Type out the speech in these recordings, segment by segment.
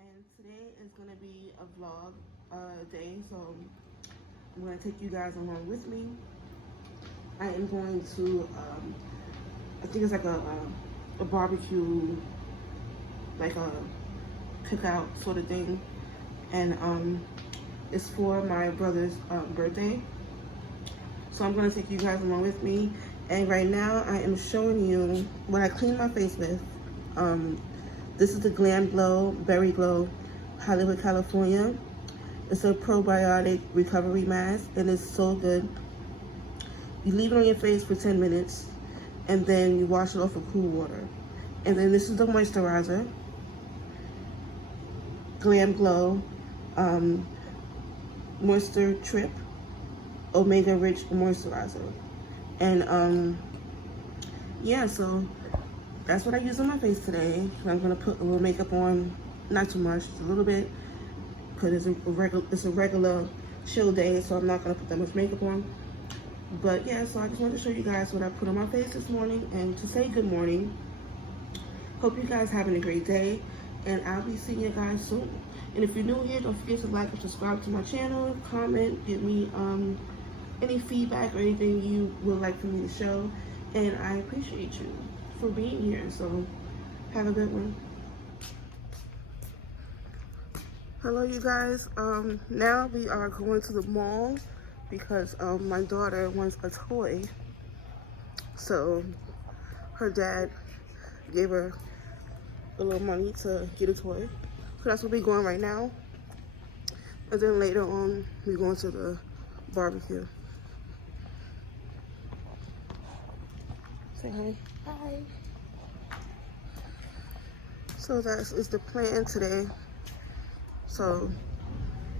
And today is gonna be a vlog day, so I'm gonna take you guys along with me. I am going to, I think it's like a barbecue, like a cookout sort of thing, and it's for my brother's birthday. So I'm gonna take you guys along with me. And right now I am showing you what I clean my face with. This is the Glam Glow Berry Glow Hollywood, California. It's a probiotic recovery mask and it's so good. You leave it on your face for 10 minutes and then you wash it off with cool water. And then this is the moisturizer. Glam Glow Moisture Trip Omega Rich Moisturizer. And yeah, so that's what I use on my face today. I'm gonna put a little makeup on, not too much, just a little bit, because it's a regular chill day, so I'm not gonna put that much makeup on. But yeah, so I just wanted to show you guys what I put on my face this morning and to say good morning. Hope you guys having a great day, and I'll be seeing you guys soon. And if you're new here, don't forget to like and subscribe to my channel, comment, give me any feedback or anything you would like for me to show, and I appreciate you for being here. So have a good one. Hello you guys. Now we are going to the mall because my daughter wants a toy, so her dad gave her a little money to get a toy, so that's where we're going right now. And then later on we're going to the barbecue. Say hi. Hi. So that is the plan today. So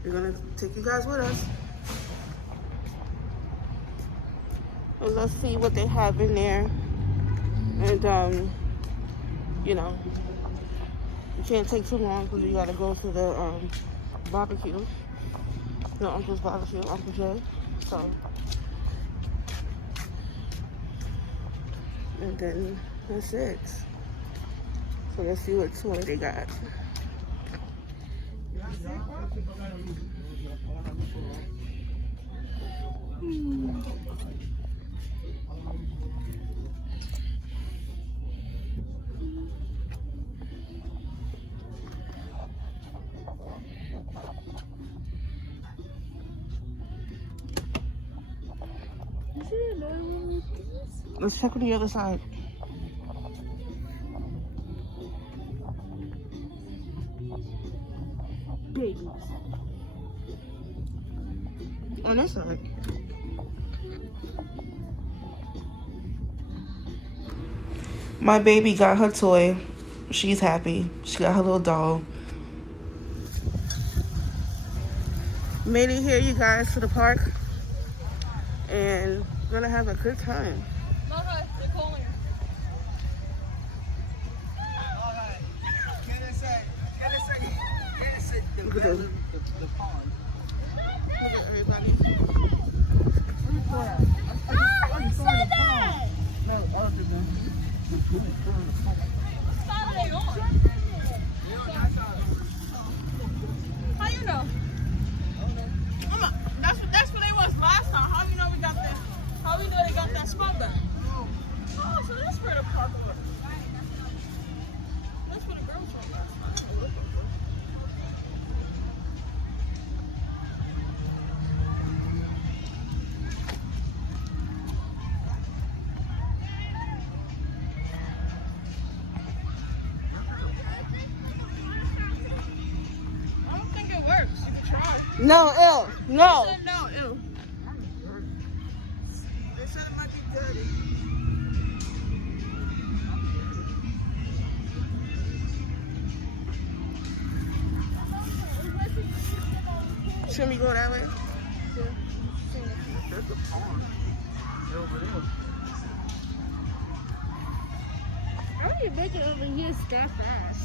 we're gonna take you guys with us. And let's see what they have in there. And you know, you can't take too long because you gotta go to the barbecue. No, Uncle's barbecue, Uncle Jay. So, and then that's it. So let's see what toy they got. Let's check on the other side. Babies. On this side. My baby got her toy. She's happy. She got her little doll. Made it here, you guys, to the park. And we're gonna have a good time. They're calling her. Alright. Can I say Look at them. the pond? Look at everybody. Who said that? No, other than what are they on? How you know? Mama, that's what they was last time. How you know we got that? How we know they got that spot back? Oh, so that's where the park was. That's where the girls were. I don't think it works. You can try. No, ew. No. They said no, ew. They said it might be dirty. Should we go that way? That's a pond. They're over there. How do you make it over here that fast?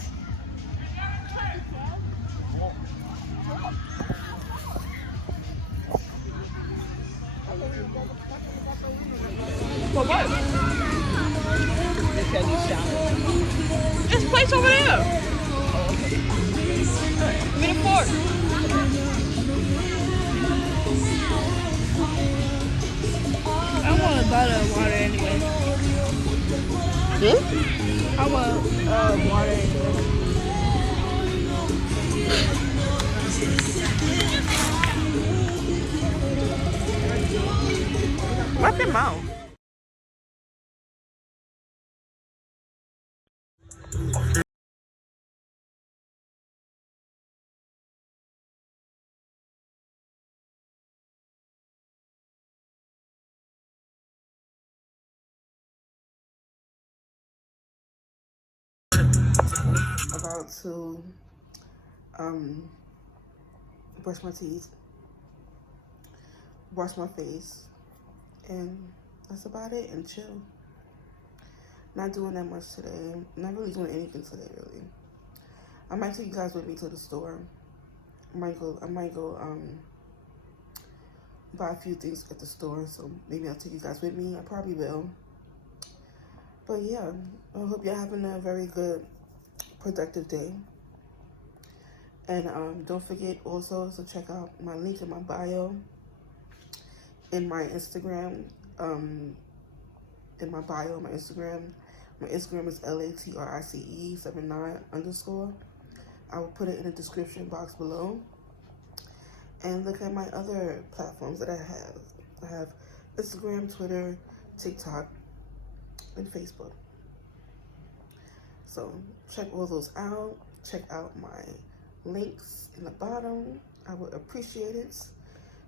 For what? This place over there. Look. I want butter water anyway. I want water anyway. What's your mouth? About to brush my teeth, wash my face, and that's about it, and chill. Not doing that much today. Not really doing anything today, really. I might take you guys with me to the store. I might go buy a few things at the store, so maybe I'll take you guys with me. I probably will. But yeah, I hope you're having a very good, productive day. And don't forget also to check out my link in my bio in my Instagram. In my bio, my Instagram. My Instagram is LATRICE79_. I will put it in the description box below. And look at my other platforms that I have. I have Instagram, Twitter, TikTok, and Facebook. So check all those out. Check out my links in the bottom. I would appreciate it.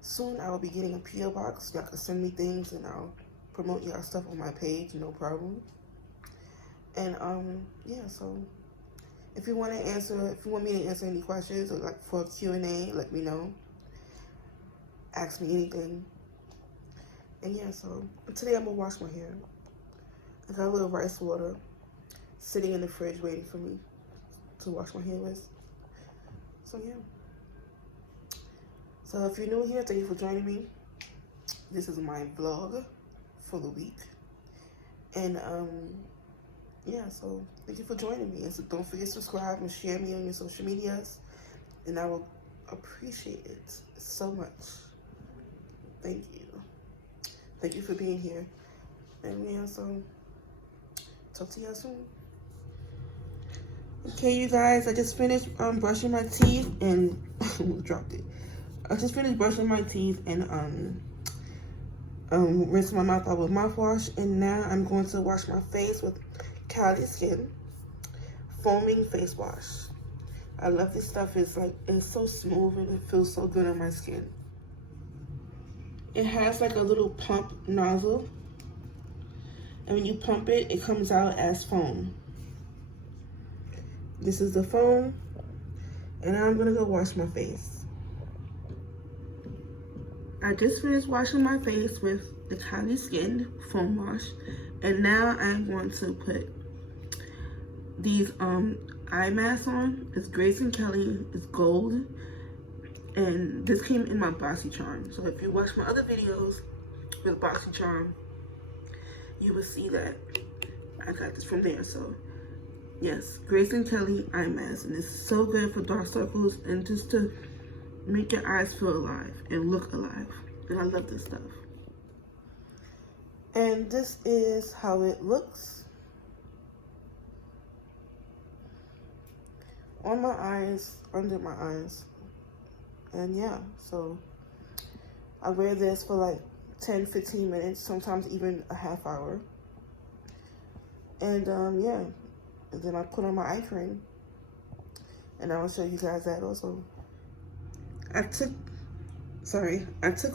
Soon I will be getting a PO box. Y'all can send me things and I'll promote y'all stuff on my page, no problem. And yeah, so if you want me to answer any questions or like for a Q&A, let me know. Ask me anything. And yeah, so today I'm gonna wash my hair. I got a little rice water sitting in the fridge waiting for me to wash my hair with. So yeah. So if you're new here, thank you for joining me. This is my vlog for the week. And yeah, so thank you for joining me. And so don't forget to subscribe and share me on your social medias. And I will appreciate it so much. Thank you. Thank you for being here. And yeah, so talk to y'all soon. Okay, you guys, I just finished brushing my teeth and dropped it. I just finished brushing my teeth and rinsing my mouth out with mouthwash, and now I'm going to wash my face with Kylie Skin foaming face wash. I love this stuff. It's so smooth and it feels so good on my skin. It has like a little pump nozzle, and when you pump it, it comes out as foam. This is the foam, and now I'm gonna go wash my face. I just finished washing my face with the Kylie Skin foam wash, and now I'm going to put these eye masks on. It's Grayson Kelly, it's gold, and this came in my BoxyCharm. So if you watch my other videos with BoxyCharm, you will see that I got this from there. So yes, Grayson Kelly eye mask, and it's so good for dark circles and just to make your eyes feel alive and look alive. And I love this stuff. And this is how it looks on my eyes, under my eyes. And yeah, so I wear this for like 10-15 minutes, sometimes even a half hour. And yeah, and then I put on my eye cream, and I will show you guys that also. I took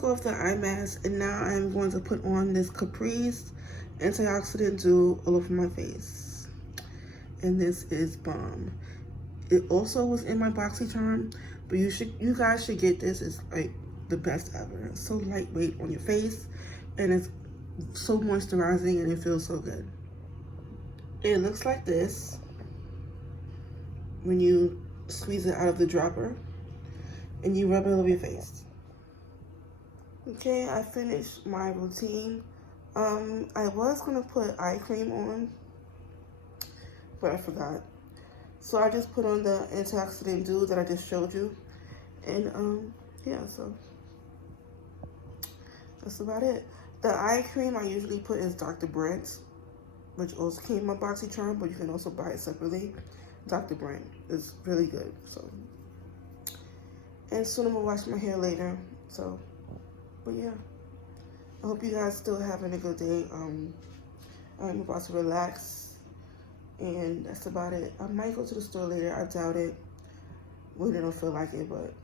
off the eye mask, and now I'm going to put on this Caprice antioxidant dew all over my face. And this is bomb. It also was in my BoxyCharm, but you guys should get this. It's like the best ever. It's so lightweight on your face, and it's so moisturizing, and it feels so good. It looks like this when you squeeze it out of the dropper and you rub it over your face. Okay, I finished my routine. I was gonna put eye cream on, but I forgot. So I just put on the antioxidant dew that I just showed you. And yeah, so that's about it. The eye cream I usually put is Dr. Brent's, which also came in my BoxyCharm, but you can also buy it separately. Dr. Brent is really good. So, and soon I'm gonna wash my hair later. So, but yeah, I hope you guys still having a good day. I'm about to relax, and that's about it. I might go to the store later. I doubt it. Really don't feel like it, but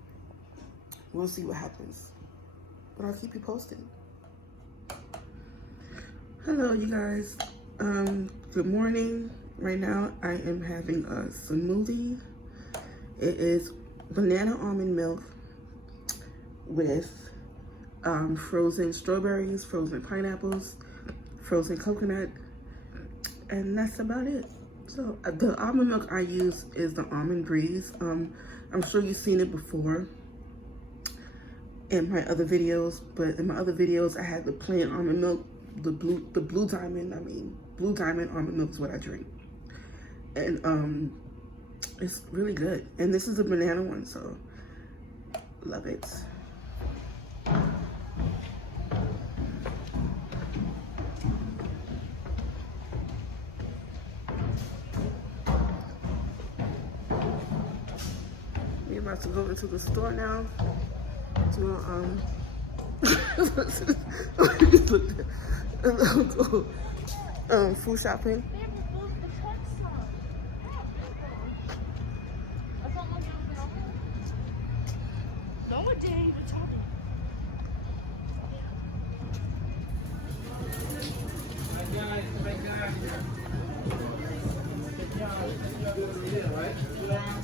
we'll see what happens. But I'll keep you posted. Hello, you guys. Good morning. Right now, I am having a smoothie. It is banana almond milk with frozen strawberries, frozen pineapples, frozen coconut, and that's about it. So the almond milk I use is the Almond Breeze. I'm sure you've seen it before in my other videos, but in my other videos I had the plain almond milk, the blue diamond almond milk is what I drink. And it's really good. And this is a banana one, so love it. We're about to go into the store now to go food shopping.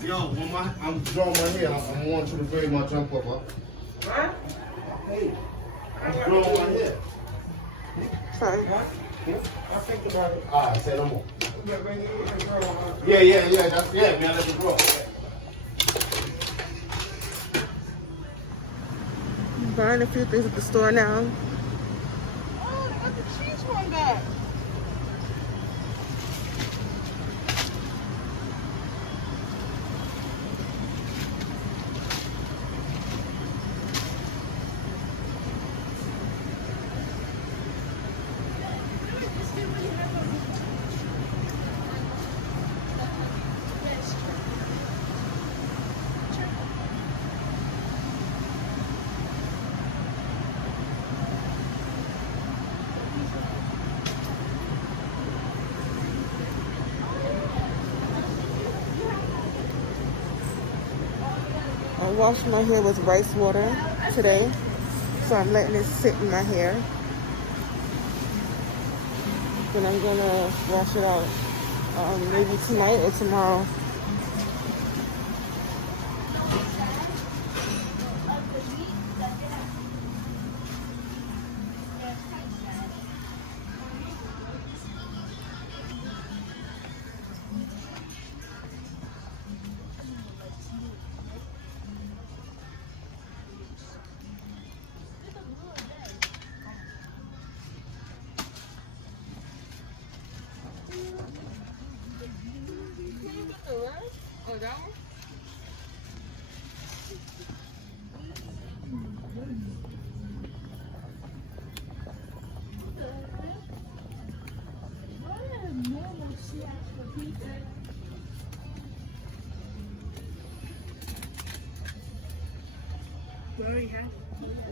Yo, when I'm drawing my hair, I want you to grade my jump up. What? Hey, I'm drawing my hair. Sorry. I think about it. Alright, say no more. Yeah, that's, yeah, man, that's a grow. Buying a few things at the store now. Oh, I got the cheese one back. I washed my hair with rice water today, so I'm letting it sit in my hair. Then I'm gonna wash it out maybe tonight or tomorrow. Oh, that one?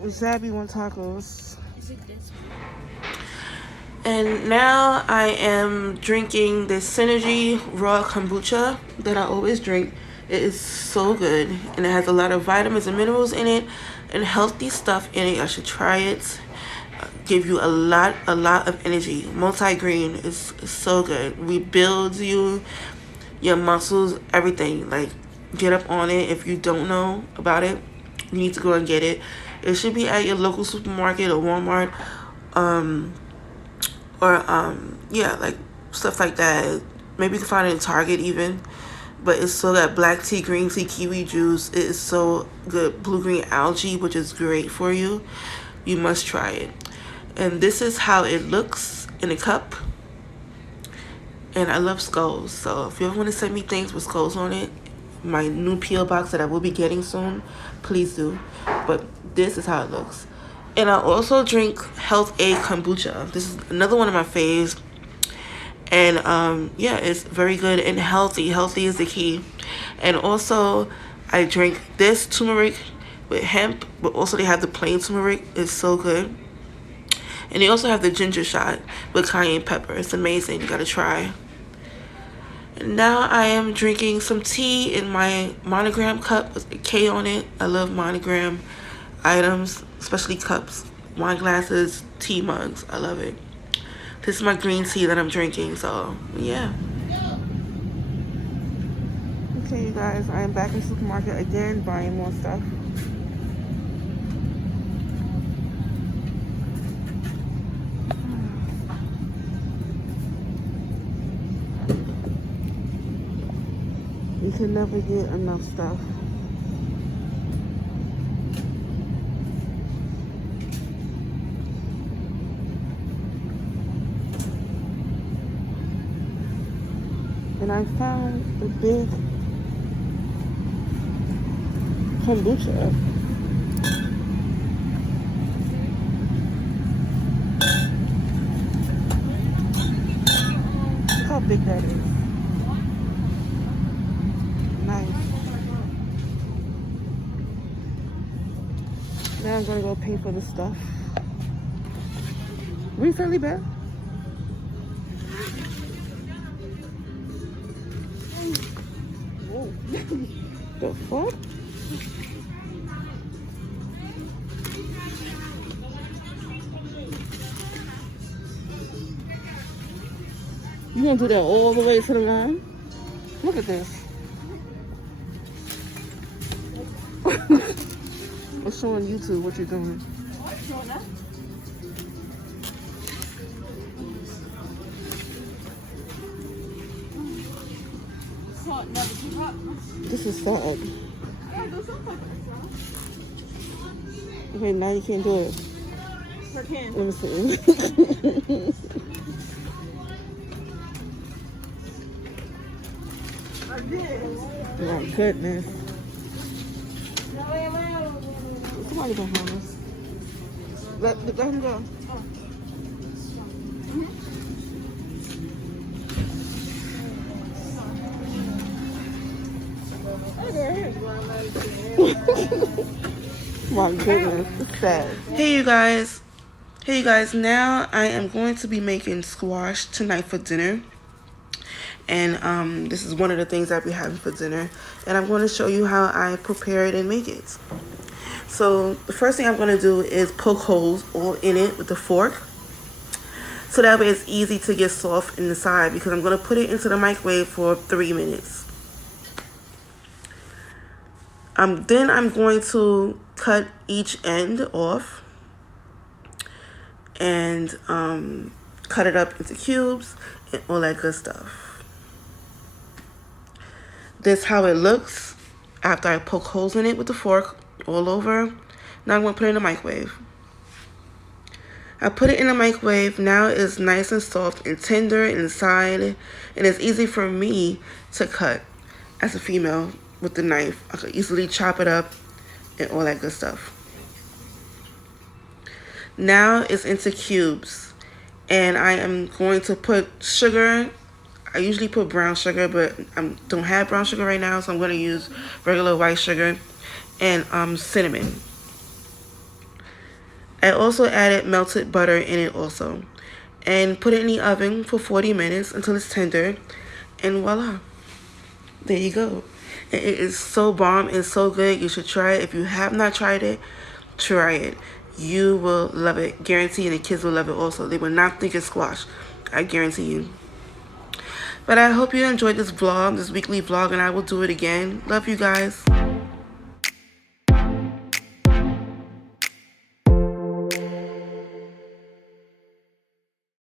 Zabby want tacos. And now I am drinking this Synergy raw kombucha that I always drink. It is so good, and it has a lot of vitamins and minerals in it and healthy stuff in it. I should try it. Give you a lot of energy. Multi-green is so good. Rebuilds you, your muscles, everything. Like, get up on it. If you don't know about it, you need to go and get it. It should be at your local supermarket or Walmart, yeah, like stuff like that. Maybe you can find it in Target even. But it's so got black tea, green tea, kiwi juice. It is so good. Blue-green algae, which is great for you. You must try it. And this is how it looks in a cup. And I love skulls. So if you ever want to send me things with skulls on it, my new P.O. box that I will be getting soon, please do. But this is how it looks. And I also drink Health Aid Kombucha. This is another one of my faves. And yeah, it's very good and healthy. Healthy is the key. And also, I drink this turmeric with hemp, but also they have the plain turmeric. It's so good. And they also have the ginger shot with cayenne pepper. It's amazing. You gotta try. And now I am drinking some tea in my monogram cup with a K on it. I love monogram items, especially cups, wine glasses, tea mugs. I love it. This is my green tea that I'm drinking, so yeah. Okay, you guys, I am back in the supermarket again, buying more stuff. You can never get enough stuff. And I found the big kombucha. Look how big that is. Nice. Now I'm gonna go pay for the stuff. Recently, Beth? Whoa. The fuck? You gonna do that all the way to the line? Look at this. I'm showing YouTube what you're doing. This is sad. Okay, now you can't do it. Let me see. My goodness. Somebody behind us. Let him go. My goodness, it's sad. Hey you guys, now I am going to be making squash tonight for dinner. And this is one of the things I'll be having for dinner. And I'm going to show you how I prepare it and make it. So the first thing I'm going to do is poke holes all in it with the fork. So that way it's easy to get soft in the side, because I'm going to put it into the microwave for 3 minutes. Then I'm going to cut each end off and cut it up into cubes and all that good stuff. This is how it looks after I poke holes in it with the fork all over. Now I'm going to put it in the microwave. I put it in the microwave. Now it's nice and soft and tender inside, and it's easy for me to cut as a female with the knife. I could easily chop it up and all that good stuff. Now it's into cubes, and I am going to put sugar. I usually put brown sugar, but I don't have brown sugar right now, so I'm going to use regular white sugar and cinnamon. I also added melted butter in it also, and put it in the oven for 40 minutes until it's tender, and voila, there you go. And it is so bomb and so good. You should try it. If you have not tried it, try it. You will love it, guarantee, and the kids will love it also. They will not think it's squash, I guarantee you. But I hope you enjoyed this vlog, this weekly vlog, and I will do it again. Love you guys.